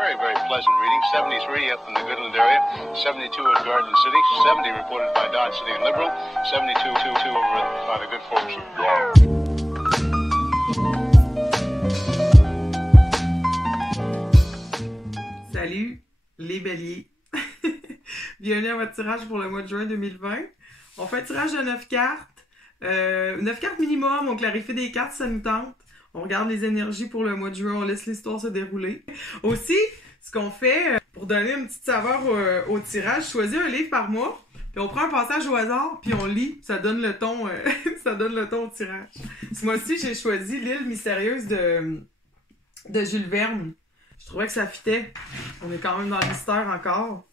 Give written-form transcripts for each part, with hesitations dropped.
Very, very pleasant reading. 73 up in the Goodland area, 72 at Garden City, 70 reported by Dodge City and Liberal, 72 over by the good folks of Salut les béliers! Bienvenue à votre tirage pour le mois de juin 2020. On fait un tirage de 9 cartes. 9 cartes minimum, on clarifie des cartes si ça nous tente. On regarde les énergies pour le mois de juin, on laisse l'histoire se dérouler. Aussi, ce qu'on fait, pour donner une petite saveur au tirage, je choisis un livre par mois, puis on prend un passage au hasard, puis on lit. Ça donne le ton, ça donne le ton au tirage. Ce mois-ci, j'ai choisi L'île mystérieuse de Jules Verne. Je trouvais que ça fitait. On est quand même dans le mystère encore.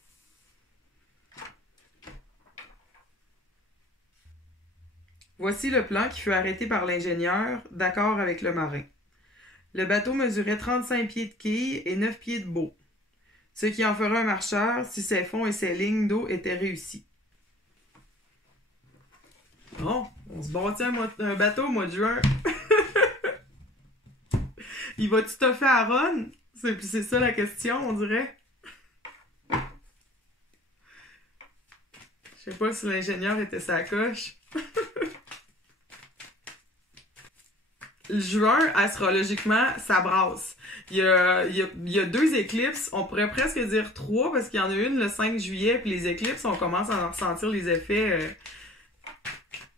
Voici le plan qui fut arrêté par l'ingénieur, d'accord avec le marin. Le bateau mesurait 35 pieds de quille et 9 pieds de baud, ce qui en ferait un marcheur si ses fonds et ses lignes d'eau étaient réussis. Bon, on se bâtit un bateau au mois de juin. Il va-tu toffer à Ron? C'est ça la question, on dirait. Je sais pas si l'ingénieur était sa coche. Juin, astrologiquement, ça brasse. Il y a 2 éclipses, on pourrait presque dire 3, parce qu'il y en a une le 5 juillet, puis les éclipses, on commence à en ressentir les effets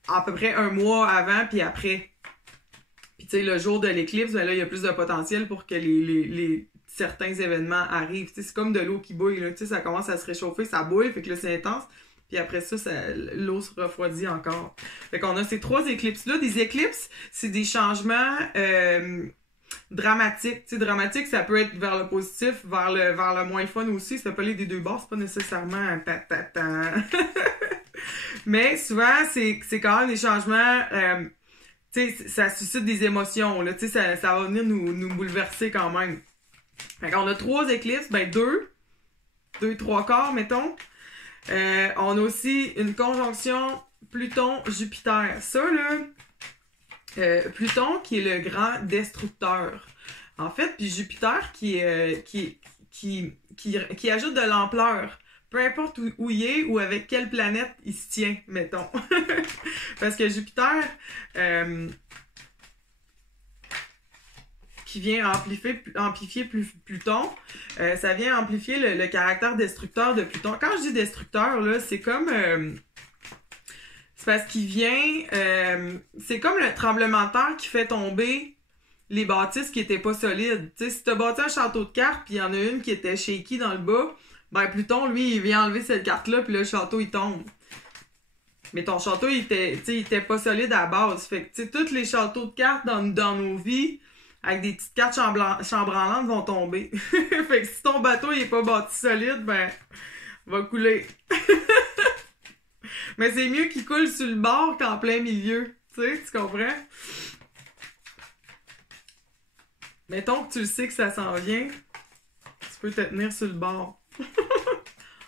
à peu près un mois avant puis après. Puis tu sais, le jour de l'éclipse, ben là, il y a plus de potentiel pour que les certains événements arrivent. Tu sais, c'est comme de l'eau qui bouille, là. Tu sais, ça commence à se réchauffer, ça bouille, fait que là, c'est intense. Puis après ça, l'eau se refroidit encore. Fait qu'on a ces 3 éclipses-là. Des éclipses, c'est des changements dramatiques. Tu sais, dramatique, ça peut être vers le positif, vers le moins fun aussi. Ça peut aller des deux bords, c'est pas nécessairement mais souvent, c'est quand même des changements... tu sais, ça suscite des émotions, là. Tu sais, ça va venir nous bouleverser quand même. Fait qu'on a 3 éclipses, ben 2 3/4, mettons. On a aussi une conjonction Pluton-Jupiter. Ça, là, Pluton qui est le grand destructeur. En fait, puis Jupiter qui ajoute de l'ampleur. Peu importe où il est ou avec quelle planète il se tient, mettons. Parce que Jupiter, qui vient amplifier Pluton, ça vient amplifier le caractère destructeur de Pluton. Quand je dis destructeur, là, c'est comme... c'est parce qu'il vient... c'est comme le tremblement de terre qui fait tomber les bâtisses qui étaient pas solides. Tu sais, si t'as bâti un château de cartes, puis il y en a une qui était shaky dans le bas, ben Pluton, lui, il vient enlever cette carte-là, puis le château, il tombe. Mais ton château, il était pas solide à la base. Fait que, tu sais, tous les châteaux de cartes dans nos vies, avec des petites cartes chambranlantes, vont tomber. Fait que si ton bateau, il est pas bâti solide, ben, va couler. Mais c'est mieux qu'il coule sur le bord qu'en plein milieu. Tu sais, tu comprends? Mettons que tu le sais que ça s'en vient, tu peux te tenir sur le bord.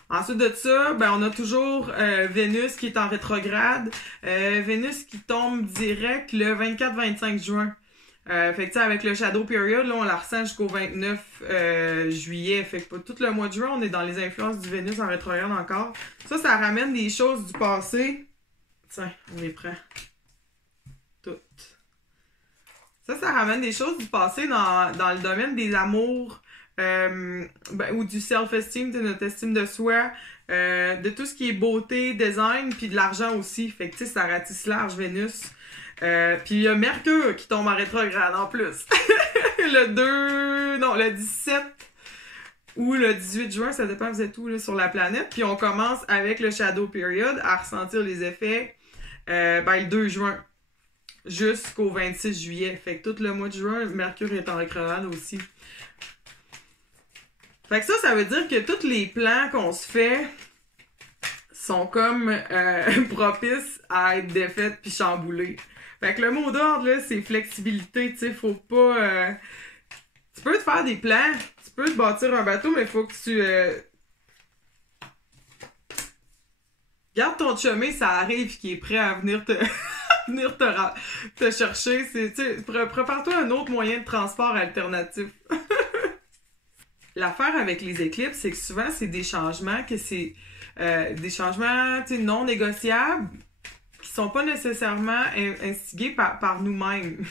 Ensuite de ça, ben on a toujours Vénus qui est en rétrograde. Vénus qui tombe direct le 24-25 juin. Fait que tu sais, avec le Shadow Period, là, on la ressent jusqu'au 29 juillet. Fait que tout le mois de juin, on est dans les influences du Vénus en rétrograde encore. Ça ramène des choses du passé. Tiens, on les prend toutes. Ça ramène des choses du passé dans le domaine des amours, ou du self-esteem, de notre estime de soi, de tout ce qui est beauté, design, puis de l'argent aussi. Fait que tu sais, ça ratisse large, Vénus. Puis il y a Mercure qui tombe en rétrograde en plus. Le 17 ou le 18 juin, ça dépend vous êtes où là, sur la planète. Puis on commence avec le Shadow Period à ressentir les effets le 2 juin jusqu'au 26 juillet. Fait que tout le mois de juin, Mercure est en rétrograde aussi. Fait que ça veut dire que tous les plans qu'on se fait sont comme propices à être défaits puis chamboulés. Fait que le mot d'ordre, là, c'est flexibilité, tu sais, faut pas... Tu peux te faire des plans, tu peux te bâtir un bateau, mais faut que tu... Garde ton chumé, ça arrive, qui est prêt à venir te chercher. Prépare-toi un autre moyen de transport alternatif. l'affaire avec les éclipses, c'est que souvent, c'est des changements des changements non négociables qui sont pas nécessairement instigés par nous-mêmes.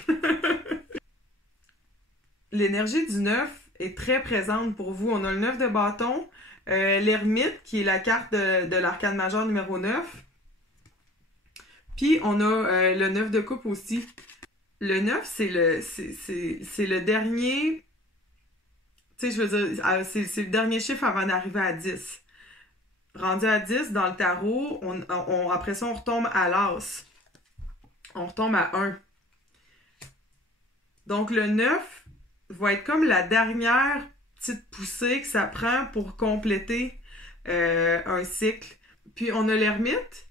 L'énergie du 9 est très présente pour vous. On a le 9 de bâton, l'ermite, qui est la carte de l'arcane majeur numéro 9. Puis, on a le 9 de coupe aussi. Le 9, c'est le dernier... Tu sais, je veux dire, c'est le dernier chiffre avant d'arriver à 10. Rendu à 10, dans le tarot, après ça, on retombe à l'as. On retombe à 1. Donc, le 9 va être comme la dernière petite poussée que ça prend pour compléter un cycle. Puis, on a l'ermite,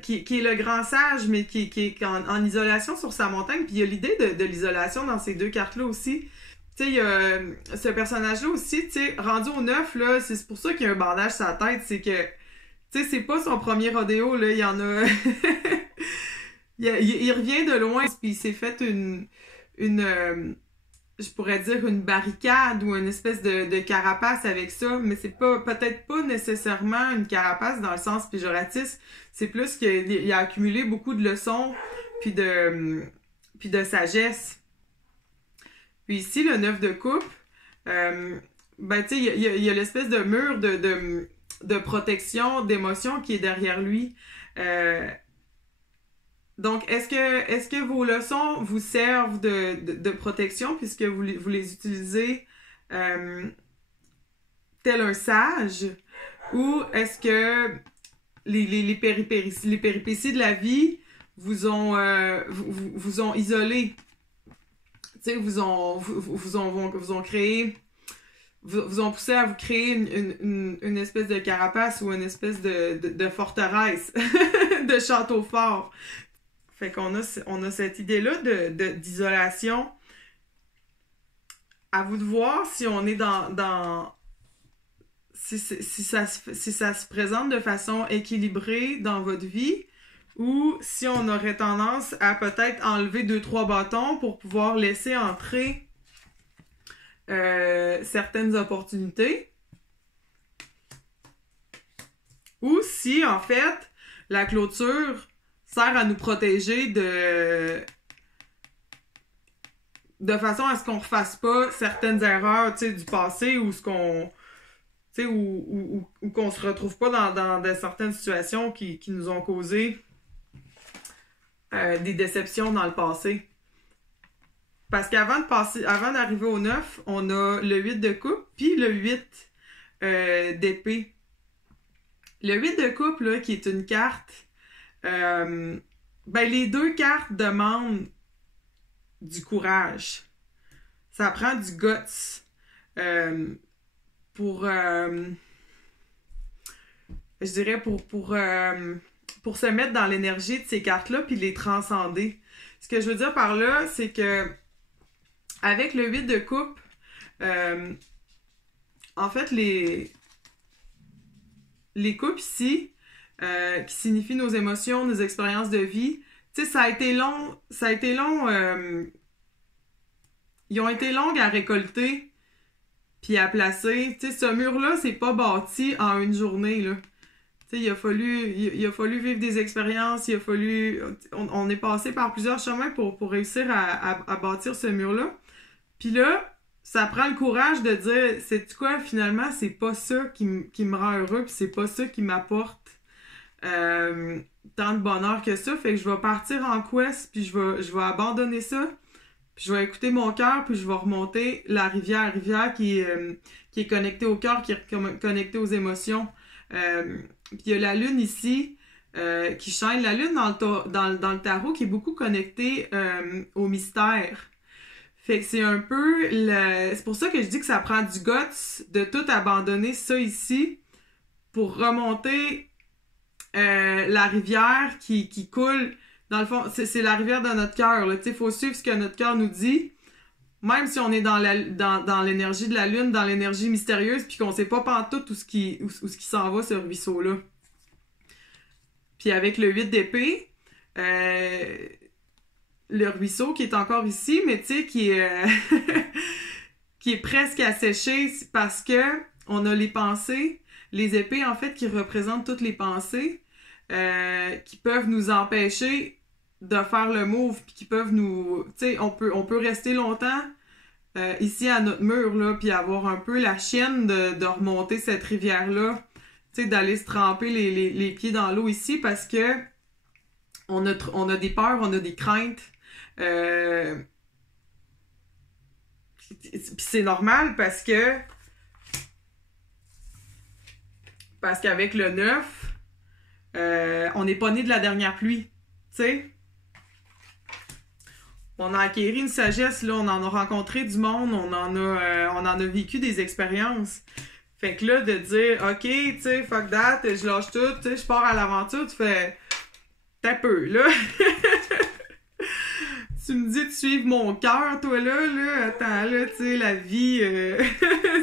qui est le grand sage, mais qui est en isolation sur sa montagne. Puis, il y a l'idée de l'isolation dans ces deux cartes-là aussi. Tu sais, il y a ce personnage-là aussi, tu sais, rendu au 9, là, c'est pour ça qu'il y a un bandage sur la tête, c'est que, tu sais, c'est pas son premier rodéo, là, il y en a... il revient de loin, puis il s'est fait je pourrais dire une barricade ou une espèce de carapace avec ça, mais c'est peut-être pas nécessairement une carapace dans le sens péjoratif, c'est plus qu'il a accumulé beaucoup de leçons puis de sagesse. Puis ici, le 9 de coupe, ben tu sais, il y a l'espèce de mur de protection, d'émotion qui est derrière lui. Donc, est-ce que vos leçons vous servent de protection puisque vous les utilisez tel un sage? Ou est-ce que les péripéties de la vie vous ont isolé? Tu sais, vous ont poussé à vous créer une espèce de carapace ou une espèce de forteresse, de château fort. Fait qu'on a cette idée-là d'isolation. À vous de voir si on est si ça se présente de façon équilibrée dans votre vie, ou si on aurait tendance à peut-être enlever 2-3 bâtons pour pouvoir laisser entrer certaines opportunités. Ou si, en fait, la clôture sert à nous protéger de façon à ce qu'on ne refasse pas certaines erreurs, tu sais, du passé ou tu sais, ou qu'on se retrouve pas dans certaines situations qui nous ont causé des déceptions dans le passé. Parce qu'avant d'arriver au 9, on a le 8 de coupe, puis le 8 d'épée. Le 8 de coupe, là, qui est une carte, ben les deux cartes demandent du courage. Ça prend du guts pour je dirais pour se mettre dans l'énergie de ces cartes-là puis les transcender. Ce que je veux dire par là, c'est que avec le 8 de coupe, en fait, les coupes ici, qui signifient nos émotions, nos expériences de vie, tu sais, ça a été long, ils ont été longues à récolter puis à placer. Tu sais, ce mur-là, c'est pas bâti en une journée, là. Tu sais, il a fallu vivre des expériences, on est passé par plusieurs chemins pour réussir à bâtir ce mur-là. Puis là, ça prend le courage de dire, sais-tu quoi, finalement, c'est pas ça qui me rend heureux, puis c'est pas ça qui m'apporte tant de bonheur que ça. Fait que je vais partir en quest, puis je vais abandonner ça, puis je vais écouter mon cœur, puis je vais remonter la rivière qui est connectée au cœur, qui est connectée aux émotions. Puis il y a la lune ici qui shine. La lune dans le tarot qui est beaucoup connectée au mystère. Fait que c'est un peu c'est pour ça que je dis que ça prend du guts de tout abandonner ça ici pour remonter la rivière qui coule. Dans le fond, c'est la rivière de notre cœur. Tu sais, il faut suivre ce que notre cœur nous dit. Même si on est dans l'énergie de la lune, dans l'énergie mystérieuse, puis qu'on sait pas pantoute où ce qui s'en va, ce ruisseau-là. Puis avec le 8 d'épée, le ruisseau qui est encore ici, mais tu sais, qui est qui est presque asséché parce que on a les pensées, les épées en fait qui représentent toutes les pensées qui peuvent nous empêcher de faire le move, puis qui peuvent nous... Tu sais, on peut rester longtemps ici à notre mur, là, puis avoir un peu la chienne de remonter cette rivière-là, tu sais, d'aller se tremper les pieds dans l'eau ici, parce que on a des peurs, on a des craintes. Puis c'est normal parce qu'avec le 9, on n'est pas né de la dernière pluie, tu sais. On a acquéri une sagesse, là, on en a rencontré du monde, on en a vécu des expériences. Fait que là, de dire, OK, tu sais, fuck that, je lâche tout, tu sais, je pars à l'aventure, tu fais, t'as peu, là. Tu me dis de suivre mon cœur, toi, là, attends, là, tu sais, la vie,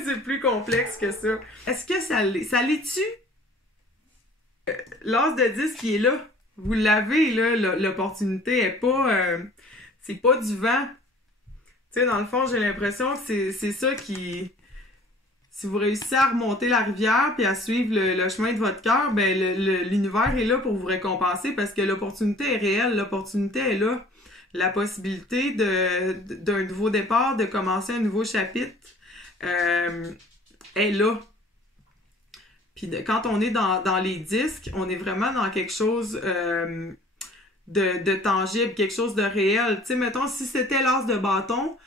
c'est plus complexe que ça. Est-ce que ça l'est-tu? L'as de 10 qui est là, vous l'avez, là, l'opportunité est pas... c'est pas du vent. Tu sais, dans le fond, j'ai l'impression que c'est ça qui... Si vous réussissez à remonter la rivière puis à suivre le chemin de votre cœur, ben l'univers est là pour vous récompenser parce que l'opportunité est réelle, l'opportunité est là. La possibilité d'un nouveau départ, de commencer un nouveau chapitre est là. Puis quand on est dans les disques, on est vraiment dans quelque chose... de tangible, quelque chose de réel. Tu sais, mettons, si c'était l'as de bâton,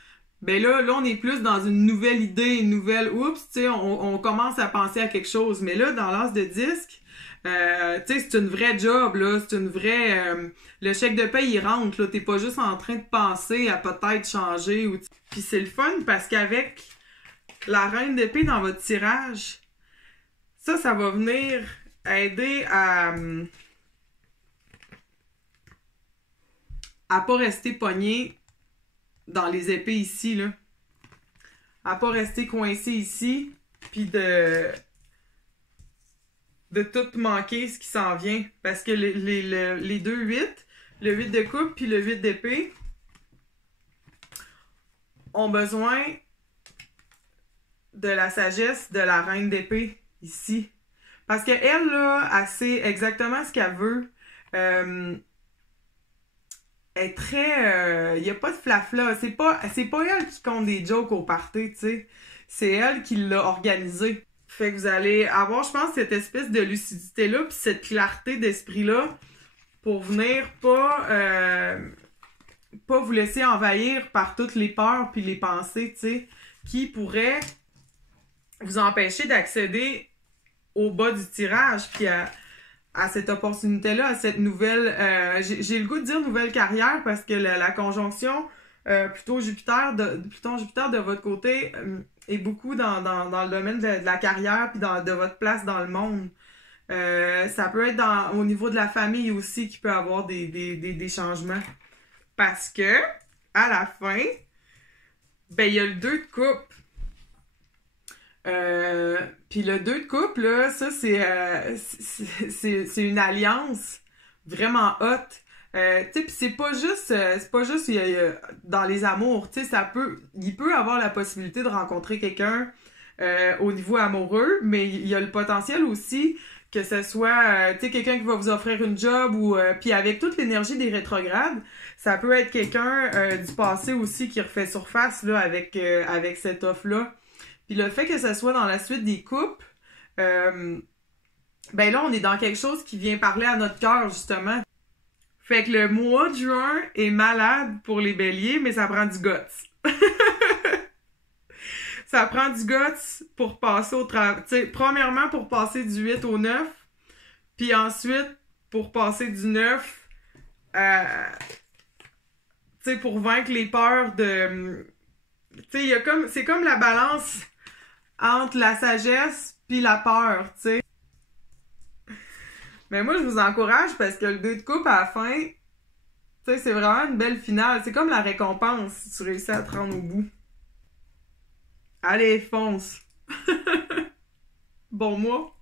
ben là, on est plus dans une nouvelle idée, une nouvelle oups, tu sais, on commence à penser à quelque chose. Mais là, dans l'as de disque, tu sais, c'est une vraie job, là, c'est une vraie... le chèque de paye, il rentre, là, t'es pas juste en train de penser à peut-être changer. Puis c'est le fun parce qu'avec la reine d'épée dans votre tirage, ça va venir aider à pas rester pogné dans les épées ici, là. À pas rester coincé ici, puis de tout manquer ce qui s'en vient. Parce que les deux 8, le 8 de coupe puis le 8 d'épée, ont besoin de la sagesse de la reine d'épée, ici. Parce que elle, là, elle sait exactement ce qu'elle veut. Est très... y a pas de flafla. C'est pas elle qui compte des jokes au party, tu sais. C'est elle qui l'a organisé. Fait que vous allez avoir, je pense, cette espèce de lucidité-là puis cette clarté d'esprit-là pour venir pas vous laisser envahir par toutes les peurs puis les pensées, tu sais, qui pourraient vous empêcher d'accéder au bas du tirage puis à cette opportunité-là, à cette nouvelle... j'ai le goût de dire nouvelle carrière parce que la conjonction Pluton-Jupiter de votre côté est beaucoup dans le domaine de la carrière puis de votre place dans le monde. Ça peut être au niveau de la famille aussi qui peut avoir des changements. Parce que, à la fin, ben il y a le 2 de coupe. Puis le 2 de coupe, là, ça, c'est une alliance vraiment haute. Tu sais, pis c'est pas juste dans les amours, tu sais, il peut avoir la possibilité de rencontrer quelqu'un au niveau amoureux, mais il y a le potentiel aussi que ce soit, tu sais, quelqu'un qui va vous offrir une job ou, puis avec toute l'énergie des rétrogrades, ça peut être quelqu'un du passé aussi qui refait surface, là, avec cette offre-là. Puis le fait que ça soit dans la suite des coupes, ben là, on est dans quelque chose qui vient parler à notre cœur, justement. Fait que le mois de juin est malade pour les béliers, mais ça prend du guts. Ça prend du guts pour passer au travail. Tu sais, premièrement, pour passer du 8 au 9, puis ensuite, pour passer du 9 à... Tu sais, pour vaincre les peurs de... Tu sais, c'est comme la balance entre la sagesse puis la peur, tu sais. Mais moi, je vous encourage parce que le 2 de coupe à la fin, tu sais, c'est vraiment une belle finale. C'est comme la récompense si tu réussis à te rendre au bout. Allez, fonce! Bon mois!